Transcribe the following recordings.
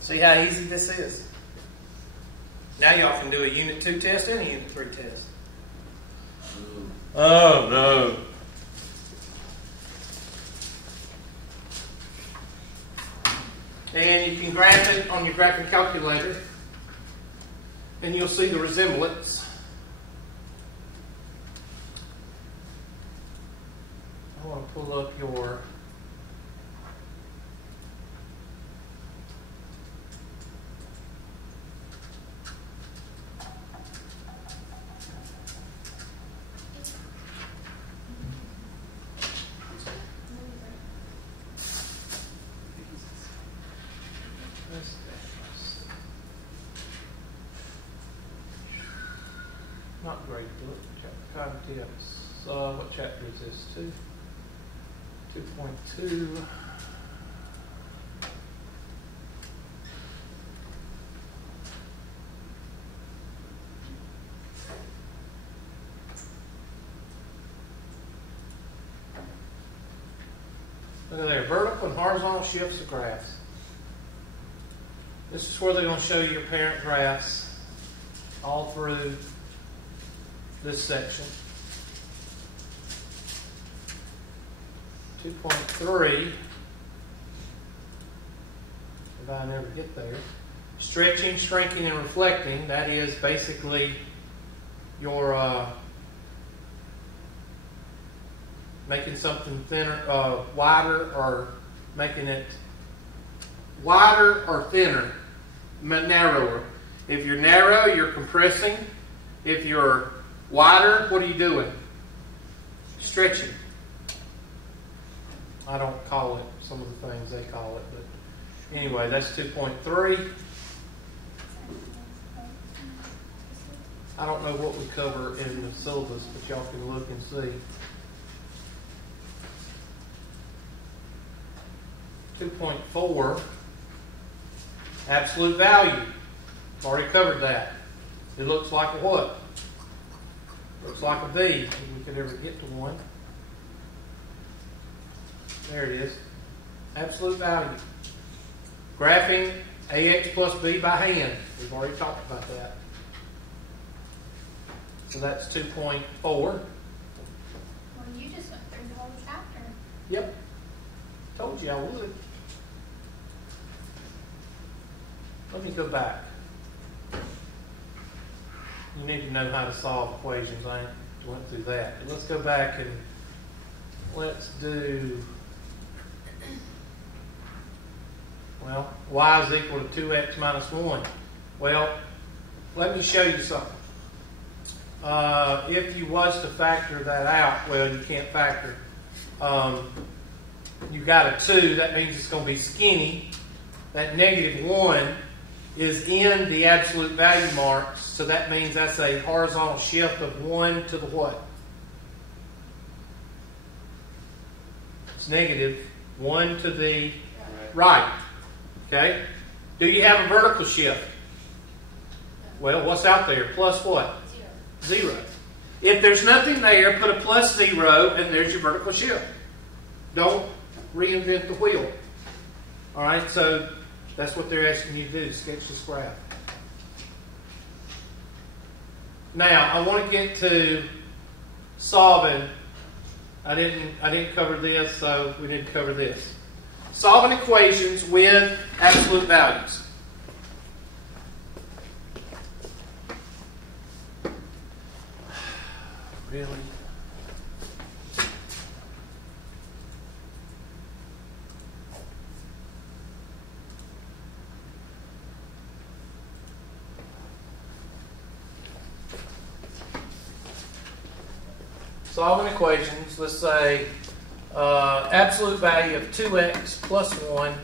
See how easy this is? Now y'all can do a Unit 2 test and a Unit 3 test. Oh, no. And you can graph it on your graphing calculator, and you'll see the resemblance. I want to pull up your not great to look at chapter 5 tips. What chapter is this? 2.2. Look at there, vertical and horizontal shifts of graphs. This is where they're going to show you your parent graphs all through this section. 2.3, if I never get there. Stretching, shrinking, and reflecting. That is basically your making something thinner, wider, or making it wider or thinner, narrower. If you're narrow, you're compressing. If you're wider, what are you doing? Stretching. I don't call it some of the things they call it, but anyway, that's 2.3. I don't know what we cover in the syllabus, but y'all can look and see. 2.4, absolute value. I've already covered that. It looks like a what? Looks like a V, if we could ever get to one. There it is. Absolute value. Graphing AX plus B by hand. We've already talked about that. So that's 2.4. Well, you just went through the whole chapter. Yep. Told you I would. Let me go back. You need to know how to solve equations. I went through that. But let's go back and let's do, well, y is equal to 2x minus 1. Well, let me show you something. If you was to factor that out, well, you can't factor. You got a 2, that means it's going to be skinny. That negative 1 is in the absolute value marks, so that means that's a horizontal shift of 1 to the what? It's negative 1 to the right. Okay? Do you have a vertical shift? Well, what's out there? Plus what? 0. If there's nothing there, put a plus 0, and there's your vertical shift. Don't reinvent the wheel. All right, so that's what they're asking you to do, sketch this graph. Now, I want to get to solving. I didn't cover this, so we didn't cover this. Solving equations with absolute values. Really? Solving equations, let's say absolute value of 2x plus 1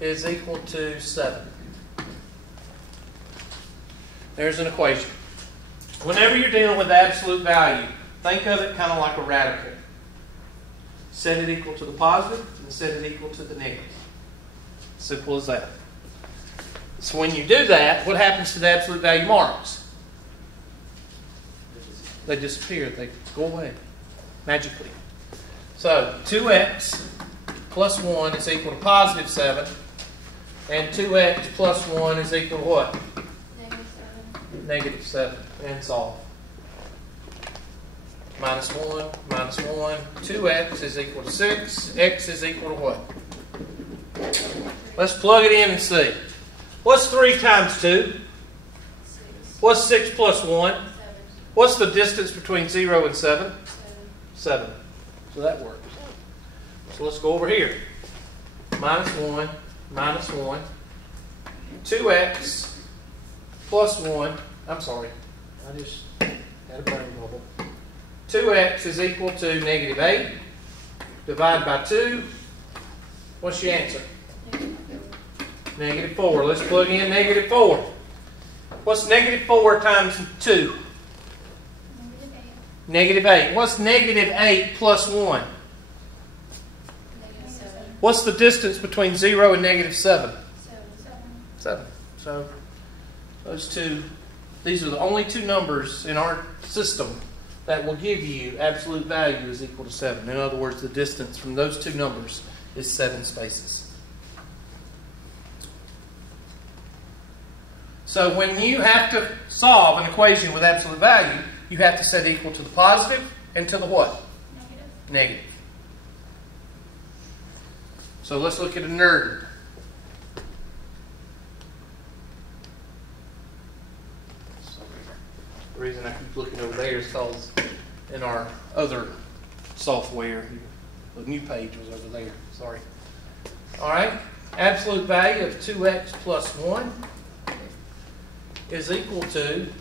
is equal to 7. There's an equation. Whenever you're dealing with absolute value, think of it kind of like a radical. Set it equal to the positive and set it equal to the negative. Simple as that. So when you do that, what happens to the absolute value marks? They disappear. They go away magically. So 2x plus 1 is equal to positive 7. And 2x plus 1 is equal to what? Negative 7. -7. And solve. -1, -1. 2x is equal to 6. X is equal to what? Let's plug it in and see. What's 3 times 2? 6. What's 6 plus 1? 7. What's the distance between 0 and 7? 7. 7. So that works. So let's go over here. -1, -1. 2x plus 1. I'm sorry. I just had a brain bubble. 2x is equal to -8. Divide by 2. What's your answer? -4. Let's plug in -4. What's -4 times 2? -8. -8. What's -8 plus 1? -7. What's the distance between 0 and -7? 7. 7. So those two, these are the only two numbers in our system that will give you absolute value is equal to 7. In other words, the distance from those two numbers is 7 spaces. So when you have to solve an equation with absolute value, you have to set equal to the positive and to the what? Negative. Negative. So let's look at a nerd. The reason I keep looking over there is because in our other software, the new page was over there. Sorry. All right. Absolute value of 2x plus 1 is equal to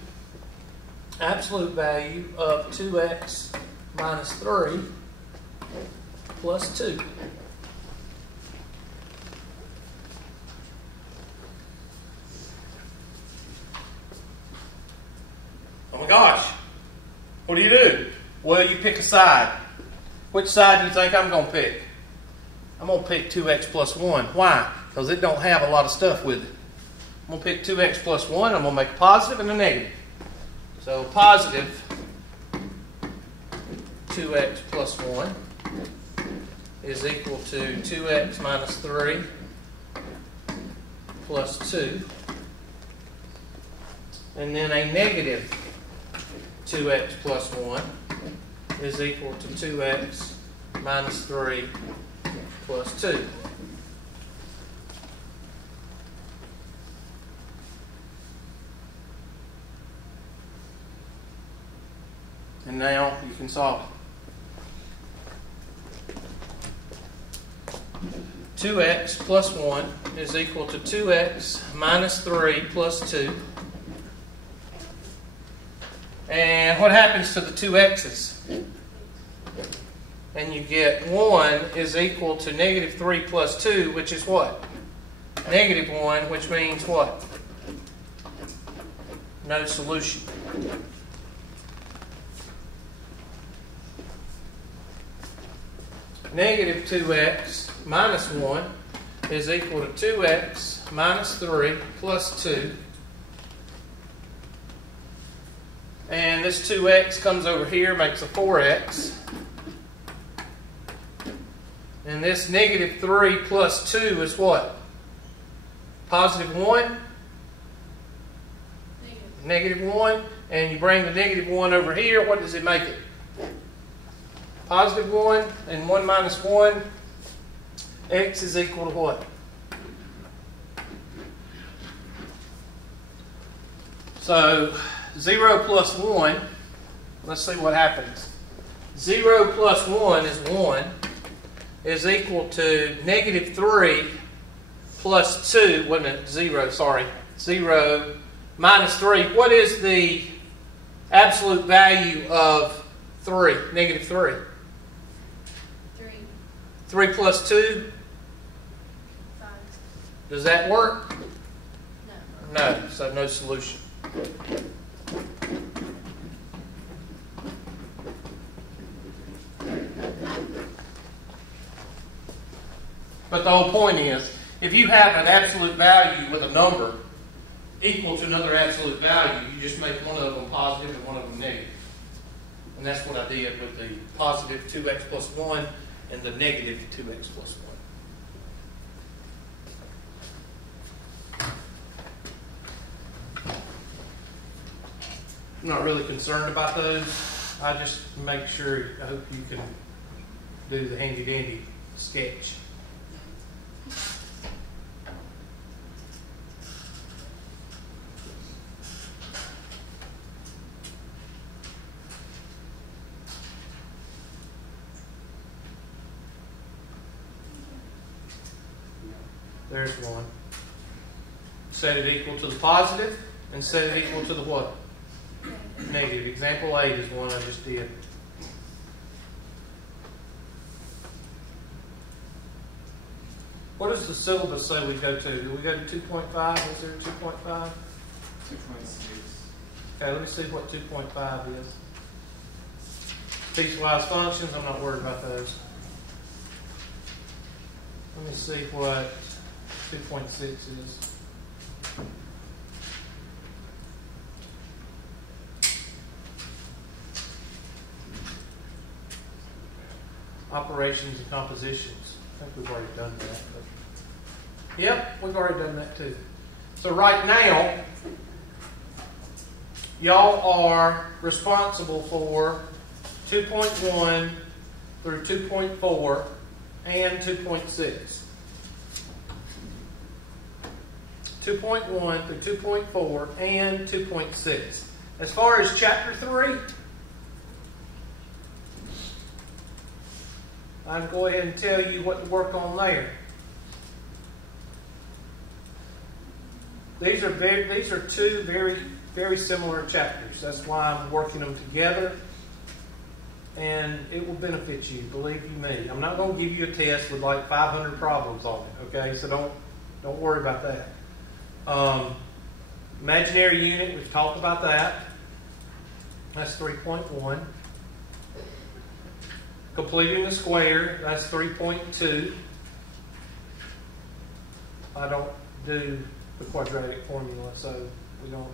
absolute value of 2x minus 3 plus 2. Oh my gosh. What do? Well, you pick a side. Which side do you think I'm going to pick? I'm going to pick 2x plus 1. Why? Because it don't have a lot of stuff with it. I'm going to pick 2x plus 1. I'm going to make a positive and a negative. So positive 2x plus 1 is equal to 2x minus 3 plus 2. And then a negative 2x plus 1 is equal to 2x minus 3 plus 2. And now you can solve it. 2x plus 1 is equal to 2x minus 3 plus 2. And what happens to the two x's? And you get 1 is equal to negative 3 plus 2, which is what? Negative 1, which means what? No solution. Negative 2x minus 1 is equal to 2x minus 3 plus 2. And this 2x comes over here, makes a 4x. And this negative 3 plus 2 is what? Positive 1? Negative 1. And you bring the negative 1 over here, what does it make it? Positive 1 and 1 minus 1. X is equal to what? So 0 plus 1, let's see what happens. 0 plus 1 is 1, is equal to negative 3 plus 2, wasn't it? 0, sorry. 0 minus 3. What is the absolute value of 3? Negative 3. 3. 3 plus 2? 5. Does that work? No. No, so no solution. But the whole point is, if you have an absolute value with a number equal to another absolute value, you just make one of them positive and one of them negative. And that's what I did with the positive 2x plus 1 and the negative 2x plus 1. I'm not really concerned about those. I just make sure, I hope you can do the handy dandy sketch. There's one. Set it equal to the positive and set it equal to the what? Negative. Example 8 is one I just did. What does the syllabus say we go to? Do we go to 2.5? Is there 2.5? 2.6. Okay, let me see what 2.5 is. Piecewise functions, I'm not worried about those. Let me see what 2.6 is. Operations and compositions. I think we've already done that. But yep, we've already done that too. So right now, y'all are responsible for 2.1 through 2.4 and 2.6. 2.1 through 2.4 and 2.6. As far as chapter 3, I can go ahead and tell you what to work on there. These are two very similar chapters. That's why I'm working them together. And it will benefit you, believe you me. I'm not going to give you a test with like 500 problems on it, okay? So don't worry about that. Imaginary unit, we've talked about that. That's 3.1. Completing the square, that's 3.2. I don't do the quadratic formula, so we don't.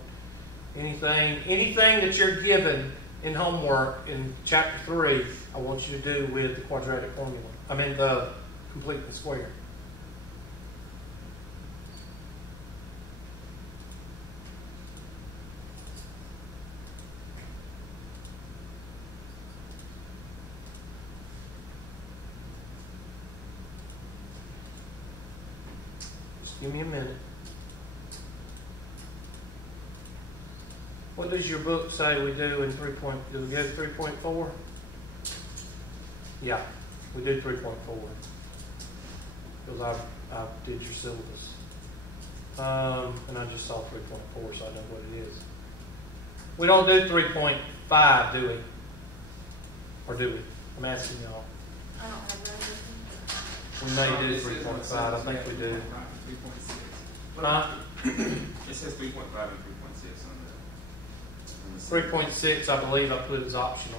Anything that you're given in homework in chapter 3, I want you to do with the quadratic formula. I mean the complete the square. Give me a minute. What does your book say we do in 3. Do we go to 3.4? Yeah, we do 3.4 because I did your syllabus, and I just saw 3.4, so I know what it is. We don't do 3.5, do we? Or do we? I'm asking y'all. I don't have that. We may do 3.5. I think we do. 3.6. Huh? It says 3.5 and 3.6 on the 3.6, I believe I put as optional.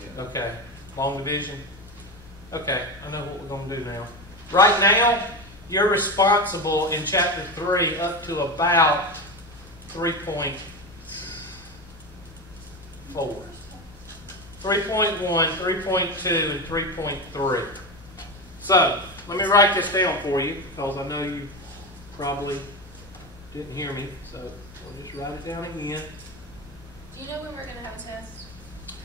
Yeah. Okay. Long division? Okay, I know what we're going to do now. Right now, you're responsible in chapter 3 up to about 3.4. 3.1, 3.2, and 3.3. So, let me write this down for you, because I know you probably didn't hear me. So, I'll just write it down again. Do you know when we're going to have a test?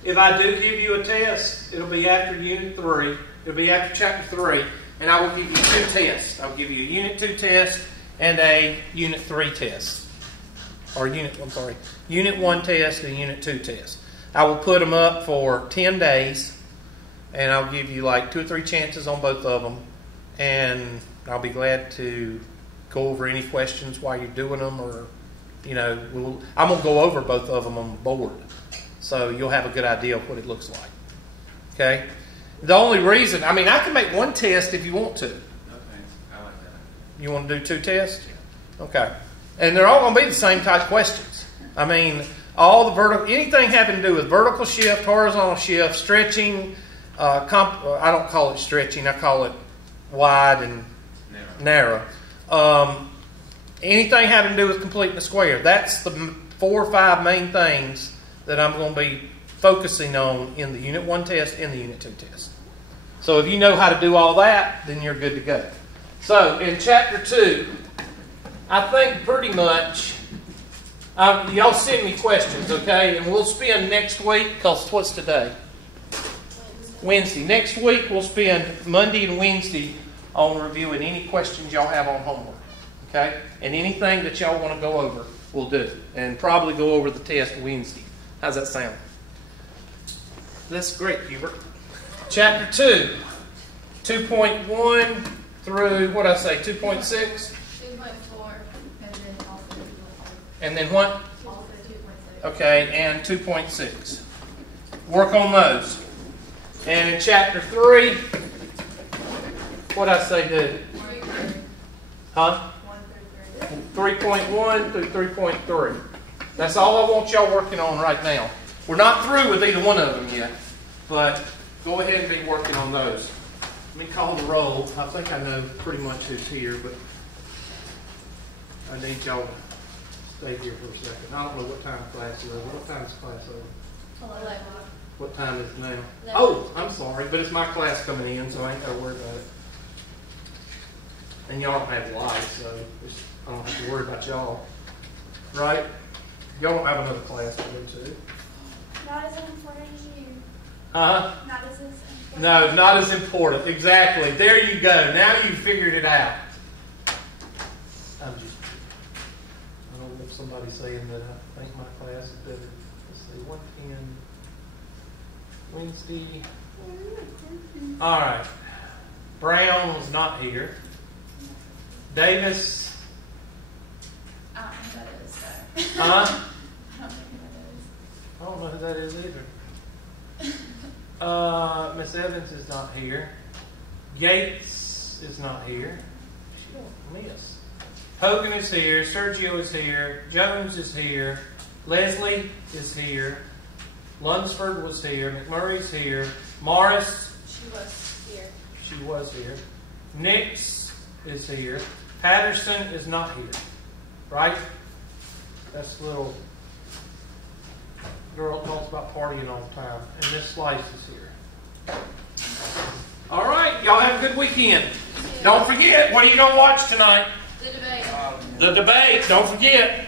If I do give you a test, it'll be after Unit 3. It'll be after Chapter 3. And I will give you 2 tests. I'll give you a Unit 2 test and a Unit 3 test. Or Unit 1 test and Unit 2 test. I will put them up for 10 days. And I'll give you like 2 or 3 chances on both of them. And I'll be glad to go over any questions while you're doing them. Or, you know, I'm going to go over both of them on the board. So you'll have a good idea of what it looks like. Okay? The only reason, I mean, I can make 1 test if you want to. No thanks. I like that. You want to do 2 tests? Okay. And they're all going to be the same type questions. I mean, all the vertical, anything having to do with vertical shift, horizontal shift, stretching, I don't call it stretching, I call it wide and narrow. Anything having to do with completing the square. That's the 4 or 5 main things that I'm going to be focusing on in the Unit 1 test and the Unit 2 test. So if you know how to do all that, then you're good to go. So in Chapter 2, I think pretty much, y'all send me questions, okay? And we'll spend next week, because what's today? Wednesday. Next week we'll spend Monday and Wednesday on reviewing any questions y'all have on homework, okay? And anything that y'all want to go over, we'll do. And probably go over the test Wednesday. How's that sound? That's great, Hubert. Chapter 2, 2.1 through, what did I say, 2.6? 2.4, and then also 2.6. And then what? Also 2.6. Okay, and 2.6. Work on those. And in chapter 3, what did I say do? 1 through 3. Huh? 1 through 3. 3.1 through 3.3. That's all I want y'all working on right now. We're not through with either one of them yet, but go ahead and be working on those. Let me call the roll. I think I know pretty much who's here, but I need y'all to stay here for a second. I don't know what time class is over. What time is class over? 11. What time is it now? 11. Oh, I'm sorry, but it's my class coming in, so I ain't got to worry about it. And y'all don't have lights, so I don't have to worry about y'all. Right? Y'all don't have another class to go to. Not as important as you. Huh? Not as important. No, not as important. Exactly. There you go. Now you figured it out. I'm just, I don't know if somebody's saying that I think my class is better. Let's see, 1:10 Wednesday. All right. Brown was not here. Davis. I don't know who that is, so. Huh? I don't know who that is. I don't know who that is either. Miss Evans is not here. Gates is not here. She don't miss. Hogan is here. Sergio is here. Jones is here. Leslie is here. Lunsford was here. McMurray's here. Morris. She was here. She was here. Nix is here. Patterson is not here. Right? That's little girl talks about partying all the time. And Miss Slice is here. All right. Y'all have a good weekend. Don't forget, what are you going to watch tonight? The debate. The debate. Don't forget.